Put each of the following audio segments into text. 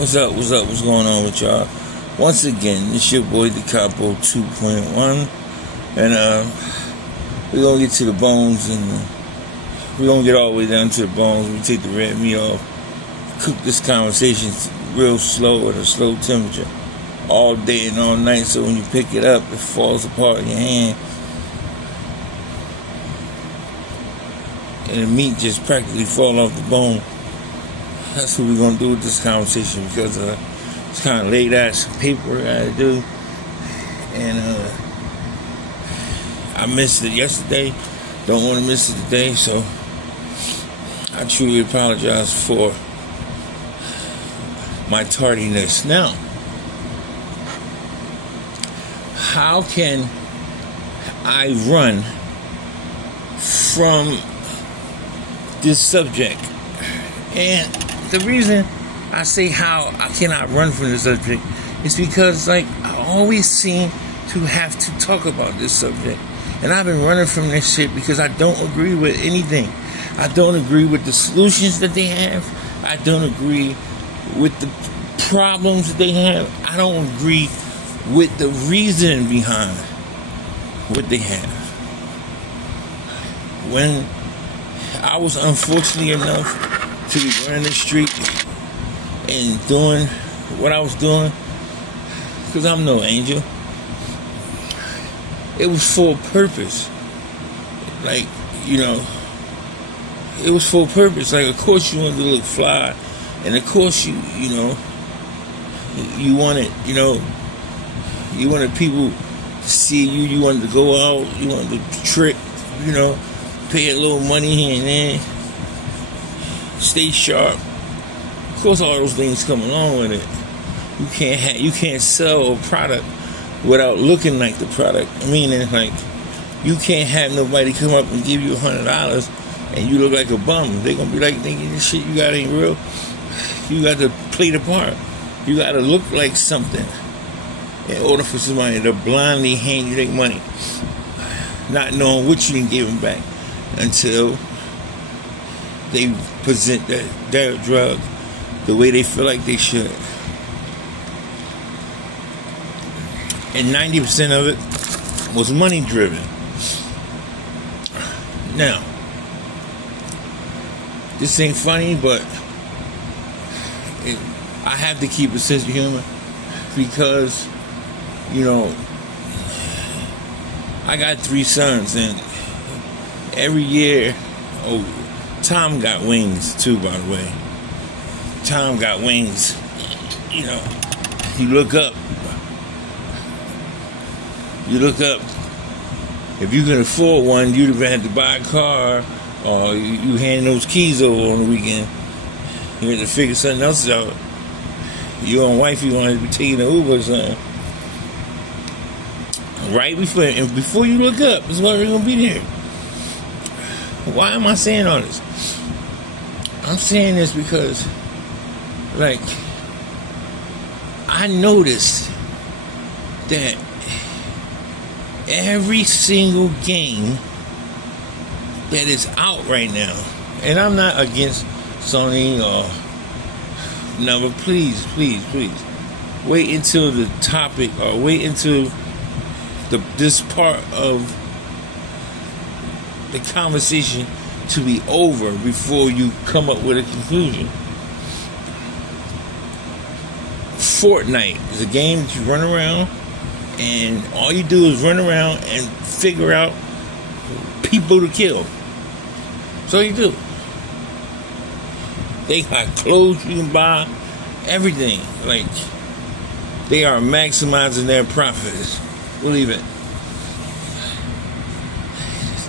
What's up? What's going on with y'all? Once again, it's your boy Decopbo 2.1, and we're gonna get to the bones, and we're gonna get all the way down to the bones. We take the red meat off, cook this conversation real slow at a slow temperature, all day and all night. So when you pick it up, it falls apart in your hand, and the meat just practically fall off the bone. That's what we're going to do with this conversation, because it's kind of late out, some paperwork I got to do, and I missed it yesterday, don't want to miss it today, so I truly apologize for my tardiness. Now, how can I run from this subject? And the reason I say how I cannot run from this subject is because, I always seem to have to talk about this subject. And I've been running from this shit because I don't agree with anything. I don't agree with the solutions that they have. I don't agree with the problems that they have. I don't agree with the reason behind what they have. When I was unfortunate enough to be running the street and doing what I was doing, because I'm no angel, it was for a purpose. It was for a purpose. Of course you wanted to look fly, and of course you wanted, you wanted people to see you, you wanted to go out, you wanted to trick, pay a little money here and there, stay sharp. Of course, all those things come along with it. You can't sell a product without looking like the product. Meaning, you can't have nobody come up and give you $100 and you look like a bum. They're gonna be like, thinking this shit you got ain't real. You got to play the part. You got to look like something in order for somebody to blindly hand you their money, not knowing what you can give them back until they present their drug the way they feel like they should. And 90% of it was money driven. Now, this ain't funny, but I have to keep a sense of humor, because, I got 3 sons, and every year, Tom got wings too, by the way. Tom got wings. You look up. If you can afford one, you'd have had to buy a car, or you hand those keys over on the weekend. You had to figure something else out. You and wifey want to be taking an Uber or something. Right before you look up, it's already gonna be there. Why am I saying all this? I'm saying this because, I noticed that every single game that is out right now, and I'm not against Sony or no, but please, wait until the topic, or wait until this part of the conversation to be over before you come up with a conclusion. Fortnite is a game that you run around, and all you do is run around and figure out people to kill. That's all you do. They got clothes you can buy, everything. They are maximizing their profits. Believe it.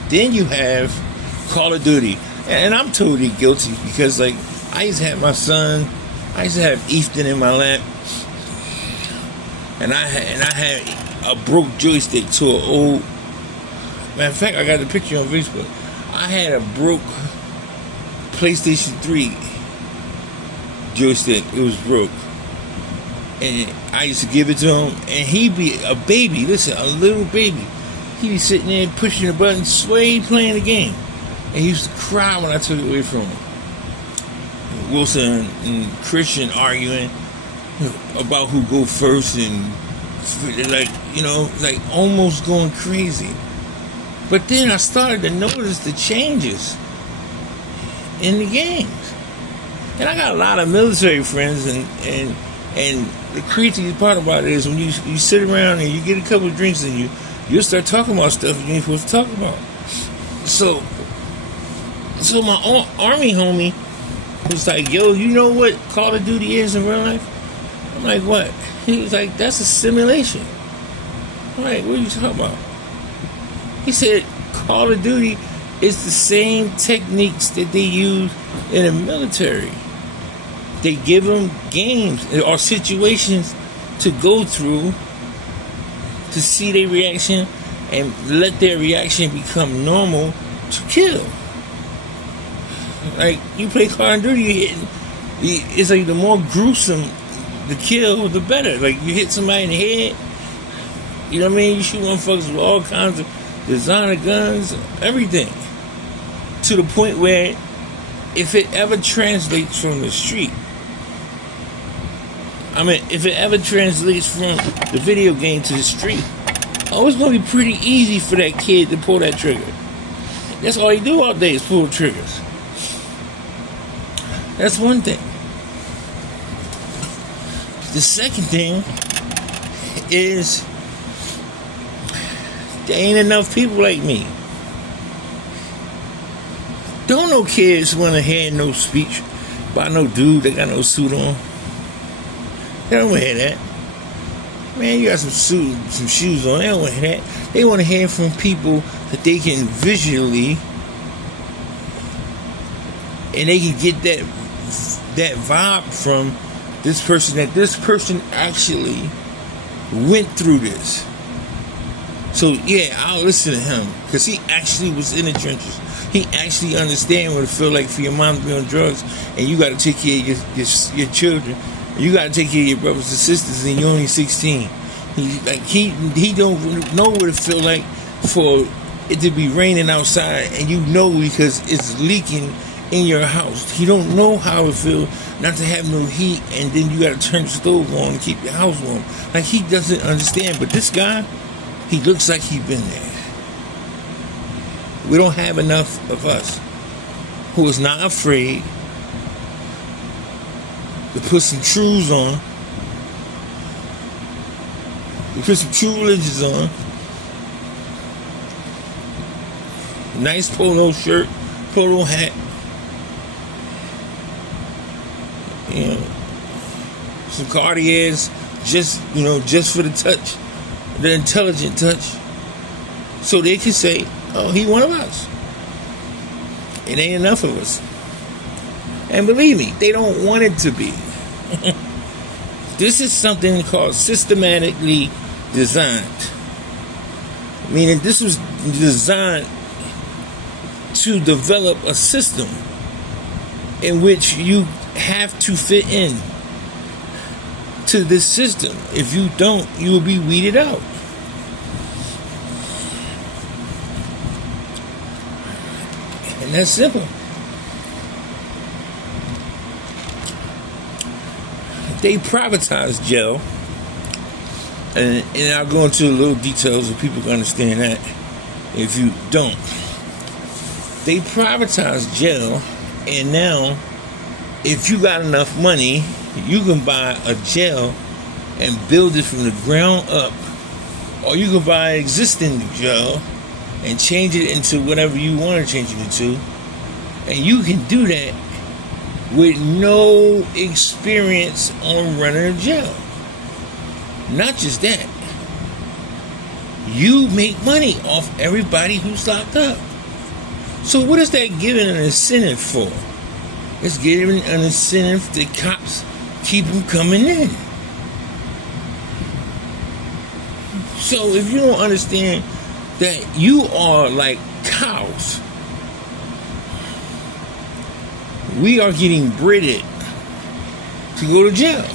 Then you have Call of Duty, and I'm totally guilty, because I used to have my son, I used to have Ethan in my lap, and I had a broke joystick to an old. Matter of fact, I got the picture on Facebook. I had a broke PlayStation 3 joystick. It was broke, and I used to give it to him, and he'd be a baby. Listen, a little baby. He'd be sitting there pushing the button, sway, playing the game. And he used to cry when I took it away from him. Wilson and Christian arguing. about who go first, and like, you know, like almost going crazy. But then I started to notice the changes in the games. And I got a lot of military friends, and the craziest part about it is when you sit around and you get a couple of drinks and you'll start talking about stuff you ain't supposed to talk about. So my army homie was like, yo, you know what Call of Duty is in real life? I'm like, what? He was like, that's a simulation. I'm like, what are you talking about? He said, Call of Duty is the same techniques that they use in the military. They give them games or situations to go through to see their reaction and let their reaction become normal to kill. Like, you play Call of Duty, you're hitting, it's like the more gruesome the kill, the better. Like, you hit somebody in the head, you know what I mean? You shoot motherfuckers with all kinds of designer guns, everything. To the point where if it ever translates from the street, I mean, if it ever translates from the video game to the street, oh, it's going to be pretty easy for that kid to pull that trigger. That's all he do all day is pull triggers. That's one thing. The second thing is there ain't enough people like me. Don't no kids want to hear no speech by no dude that got no suit on. They don't want to hear that. Man, you got some suit, some shoes on. They don't want to hear that. They want to hear from people that they can visually, and they can get that vibe from this person, that this person actually went through this. So yeah, I'll listen to him because he actually was in the trenches. He actually understands what it feels like for your mom to be on drugs, and you got to take care of your children. You got to take care of your brothers and sisters, and you're only 16. He don't know what it feels like for it to be raining outside, and you know because it's leaking in your house. He don't know how it feels not to have no heat, and then you got to turn the stove on and keep your house warm. Like, he doesn't understand. But this guy, he looks like he's been there. We don't have enough of us who is not afraid to put some trues on, to put some true religions on, nice polo shirt, polo hat, you know, some Cartiers, just for the touch, the intelligent touch, so they can say, oh, he one of us. It ain't enough of us. And believe me, they don't want it to be. This is something called systematically designed. Meaning this was designed to develop a system in which you have to fit in to this system. If you don't, you will be weeded out. And that's simple. They privatized jail, and I'll go into a little details so people can understand that. If you don't, they privatized jail, and now if you got enough money, you can buy a jail and build it from the ground up, or you can buy an existing jail and change it into whatever you want to change it into, and you can do that with no experience on running a jail. Not just that, you make money off everybody who's locked up. So what is that giving an incentive for? It's giving an incentive that cops keep them coming in. So if you don't understand that you are like cows, we are getting bred to go to jail.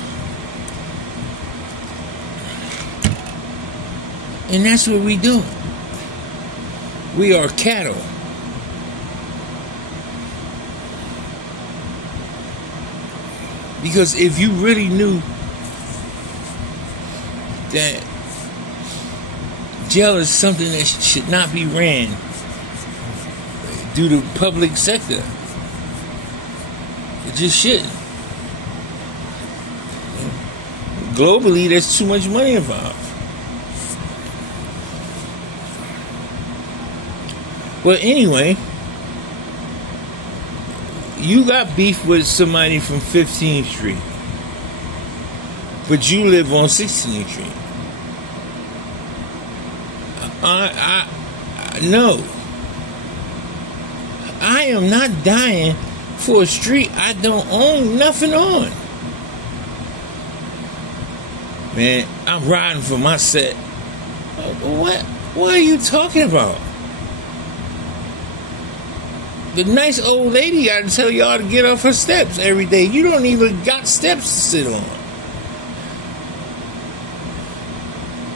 And that's what we do. We are cattle. Because if you really knew that jail is something that should not be ran due to public sector. It just shouldn't. Globally, there's too much money involved. Well, anyway, you got beef with somebody from 15th Street, but you live on 16th Street. No. I am not dying for a street I don't own nothing on. Man, I'm riding for my set. What are you talking about? The nice old lady got to tell y'all to get off her steps every day. You don't even got steps to sit on.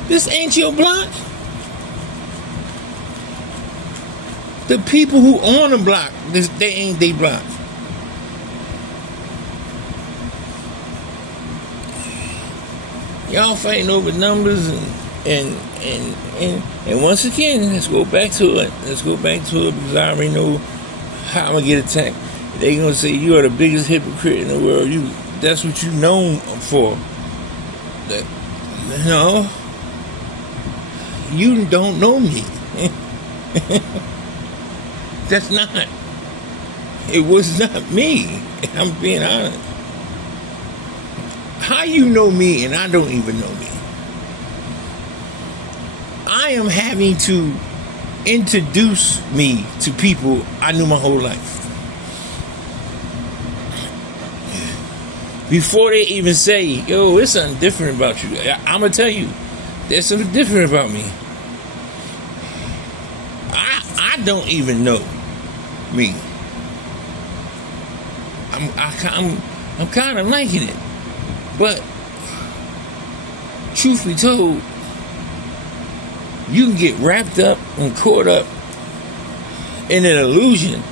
This ain't your block. The people who own the block, they ain't they block. Y'all fighting over numbers and once again, let's go back to it. Let's go back to it because I already know how I'm gonna get attacked. They gonna say you are the biggest hypocrite in the world. That's what you known for. No, you don't know me. That's not. It was not me. I'm being honest. How you know me and I don't even know me? I am having to introduce me to people I knew my whole life. Before they even say, yo, it's something different about you. I'm going to tell you, there's something different about me. I don't even know me. I'm kind of liking it. But, truth be told, you can get wrapped up and caught up in an illusion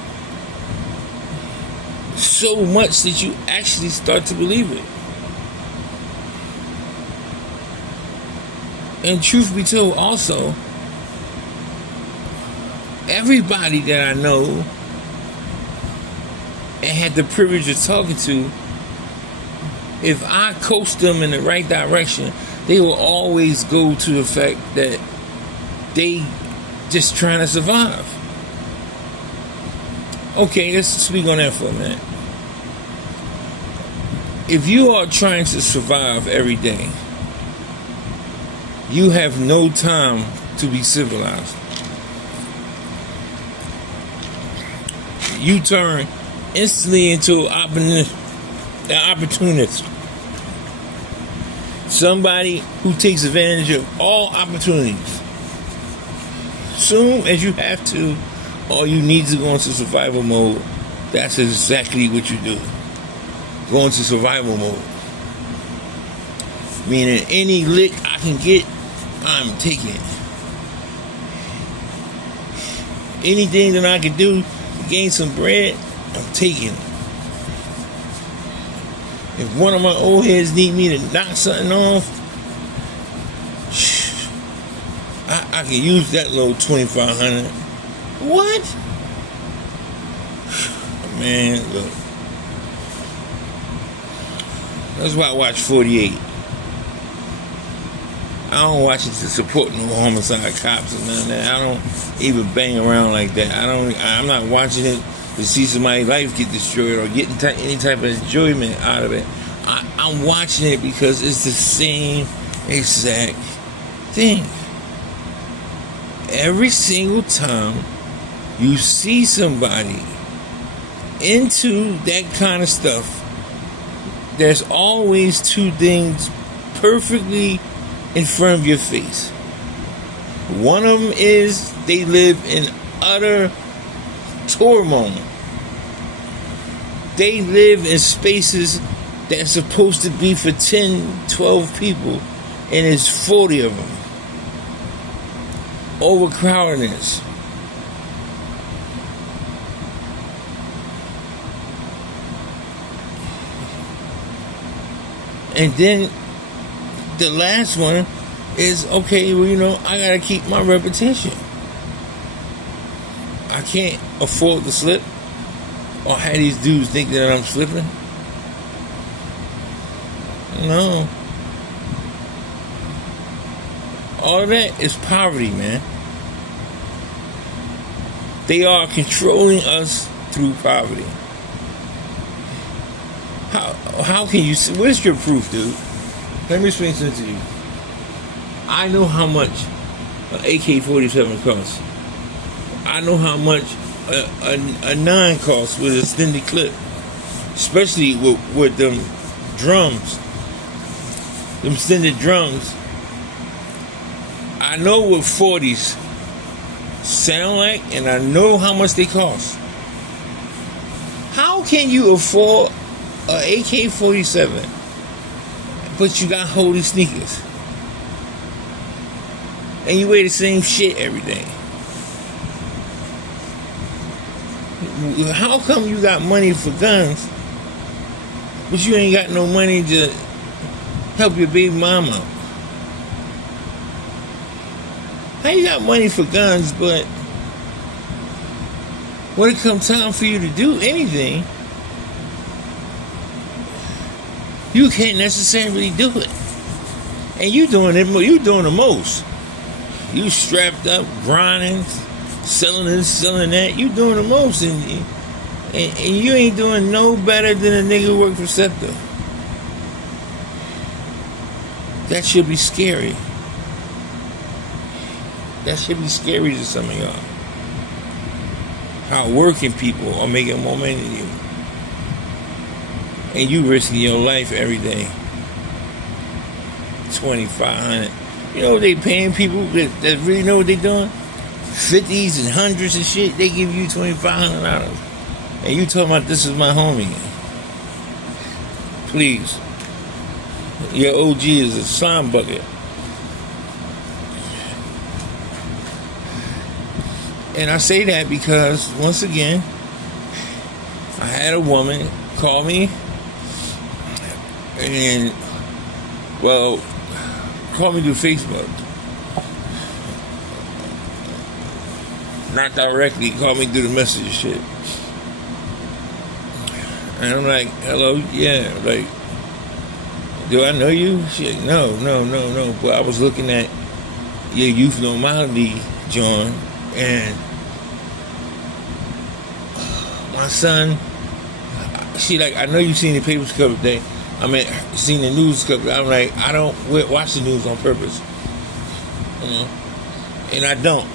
so much that you actually start to believe it. And truth be told also, everybody that I know and had the privilege of talking to, if I coach them in the right direction, they will always go to the fact that they just trying to survive. Okay, let's speak on that for a minute. If you are trying to survive every day, you have no time to be civilized. You turn instantly into an opportunist. Somebody who takes advantage of all opportunities. Soon as you have to, or you need to go into survival mode, that's exactly what you do. Go into survival mode. Meaning any lick I can get, I'm taking it. Anything that I can do to gain some bread, I'm taking it. If one of my old heads need me to knock something off, I can use that little 2,500. What? Man, look. That's why I watch 48. I don't watch it to support no homicide cops or none of that. I don't even bang around like that. I'm not watching it to see somebody's life get destroyed or getting any type of enjoyment out of it. I'm watching it because it's the same exact thing. Every single time you see somebody into that kind of stuff, there's always two things perfectly in front of your face. One of them is they live in utter turmoil. They live in spaces that's supposed to be for 10, 12 people, and it's 40 of them. Overcrowdedness. And then the last one is, okay, well, you know, I gotta keep my reputation. I can't afford to slip or have these dudes think that I'm slipping. No. All of that is poverty, man. They are controlling us through poverty. How can you see? Where's your proof, dude? Let me explain something to you. I know how much an AK-47 costs. I know how much a 9 costs with a extended clip. Especially with them drums. Them extended drums. I know what 40s sound like, and I know how much they cost. How can you afford an AK-47 but you got holy sneakers and you wear the same shit every day? How come you got money for guns but you ain't got no money to help your baby mama out? How you got money for guns, but when it comes time for you to do anything, you can't necessarily do it? And you doing the most. You strapped up, grinding, selling this, selling that. You doing the most, and you ain't doing no better than a nigga who work for Scepter. That should be scary. That should be scary to some of y'all. How working people are making more money than you. And you risking your life every day. $2,500. You know what they paying people that really know what they doing? 50s and hundreds and shit. They give you $2,500. And you talking about this is my homie. Please. Your OG is a slime bucket. And I say that because, once again, I had a woman call me and, well, call me through Facebook. Not directly, call me through the message shit. And I'm like, hello, yeah, like, do I know you? She's like, no. But I was looking at your youth normality, John, and my son, she like, I know you seen the papers cover today. I mean, seen the news cover. I'm like, I don't watch the news on purpose. You know? And I don't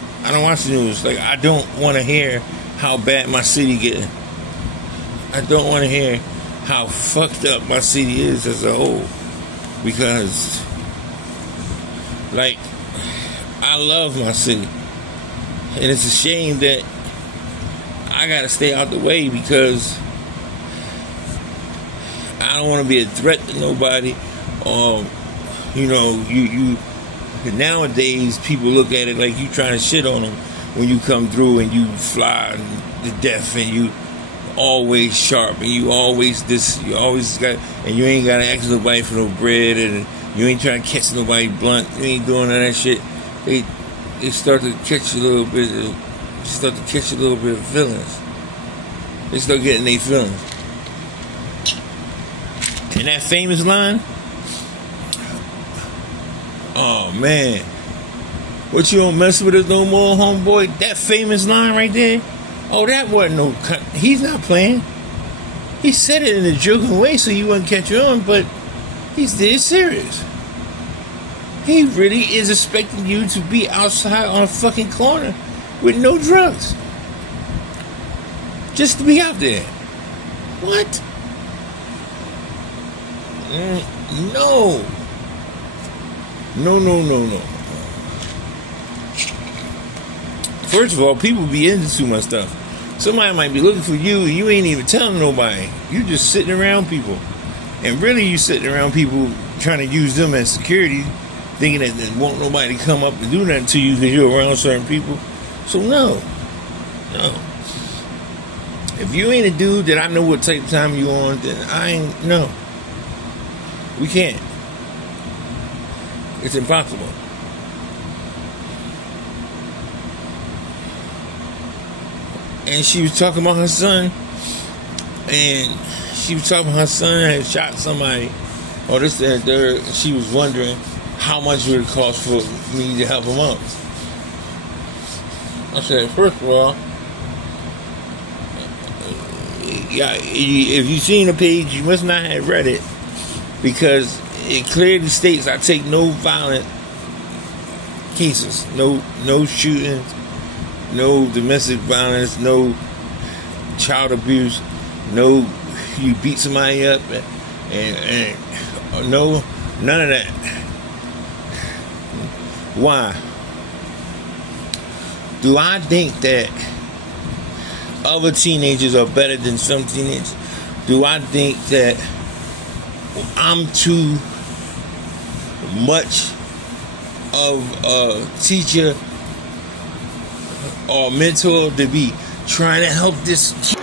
watch the news. Like, I don't want to hear how bad my city getting. I don't want to hear how fucked up my city is as a whole. Because, like, I love my city. And it's a shame that I gotta stay out the way because I don't want to be a threat to nobody. You know, you nowadays people look at it like you trying to shit on them when you come through and you fly to death and you always sharp and you always this, you always got, and you ain't gotta ask nobody for no bread and you ain't trying to catch nobody blunt. You ain't doing all that shit. They start to catch a little bit of. Start to catch a little bit of feelings. They start getting their feelings. And that famous line, oh man, what, you don't mess with us no more, homeboy? That famous line right there, oh, that wasn't no, he's not playing. He said it in a joking way so you wouldn't catch on, but he's dead serious. He really is expecting you to be outside on a fucking corner with no drugs. Just to be out there. What? No. No. First of all, people be into too much stuff. Somebody might be looking for you and you ain't even telling nobody. You just sitting around people. And really you sitting around people trying to use them as security, thinking that they won't nobody come up and do nothing to you because you're around certain people. So no. If you ain't a dude that I know what type of time you on, then I ain't, no. We can't. It's impossible. and she was talking about her son, and she was talking about her son had shot somebody, or this, that, and third. And she was wondering how much would it cost for me to help him out. I said, first of all, yeah, if you've seen the page, you must not have read it, because it clearly states I take no violent cases, no shootings, no domestic violence, no child abuse, no you beat somebody up, and no, none of that. Why? Do I think that other teenagers are better than some teenagers? Do I think that I'm too much of a teacher or mentor to be trying to help this kid?